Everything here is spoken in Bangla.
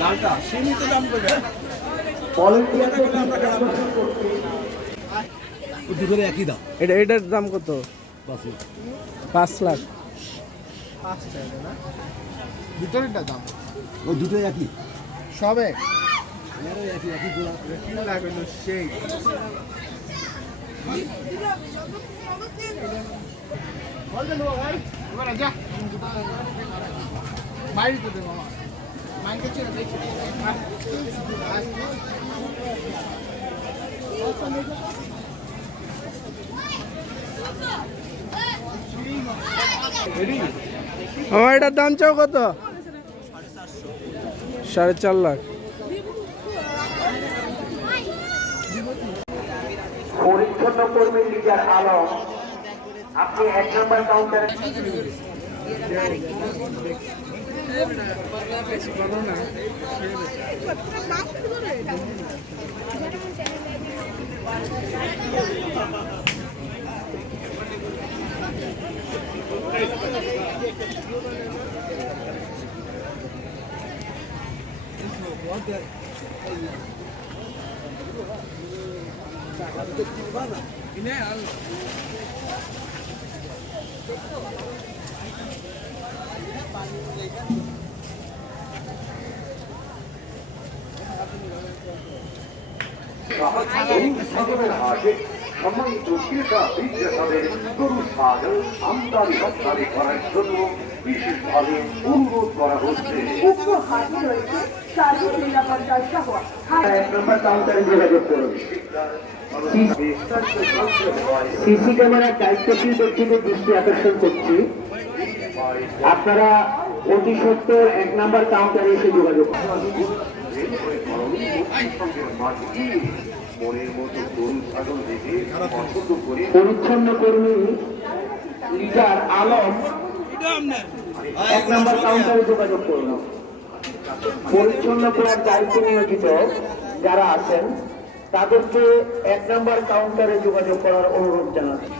লালটা সীমিত দাম করে দুটোর একই দাম। এটার দাম কত? 5 লাখ। দুটোর দাম ওই দুটোই একই সবে একই একই সেই বাড়িতে দেবো মাইকে ছিল দেখি আমার এটার দাম চাও কত? 4.5 লাখ। পরিচ্ছন্ন কর্মী লিডার আলম, আপনি 1 নম্বর কাউন্টারে সাগরের হাটে সম্মানিত ক্রেতা বিক্রেতাদের গরু ছাড় আমদানি রপ্তানি করার জন্য বিশেষভাবে অনুরোধ করা হচ্ছে। উক্ত হাটে রয়েছে শারীরিক নিরাপত্তা সহ 1 নম্বর কাউন্টারে যোগাযোগ করুন। সিসি ক্যামেরার দায়িত্বশীল ব্যক্তিদের দৃষ্টি আকর্ষণ করছি, আপনারা অতি সত্বর 1 নম্বর কাউন্টারে এসে যোগাযোগ করুন। পরিচ্ছন্ন কর্মী লিডার আলম 1 নম্বর কাউন্টারে যোগাযোগ করুন। পরিচ্ছন্ন করার দায়িত্ব নিয়োজিত যারা আছেন তাদেরকে 1 নম্বর কাউন্টারে যোগাযোগ করার অনুরোধ জানাচ্ছি।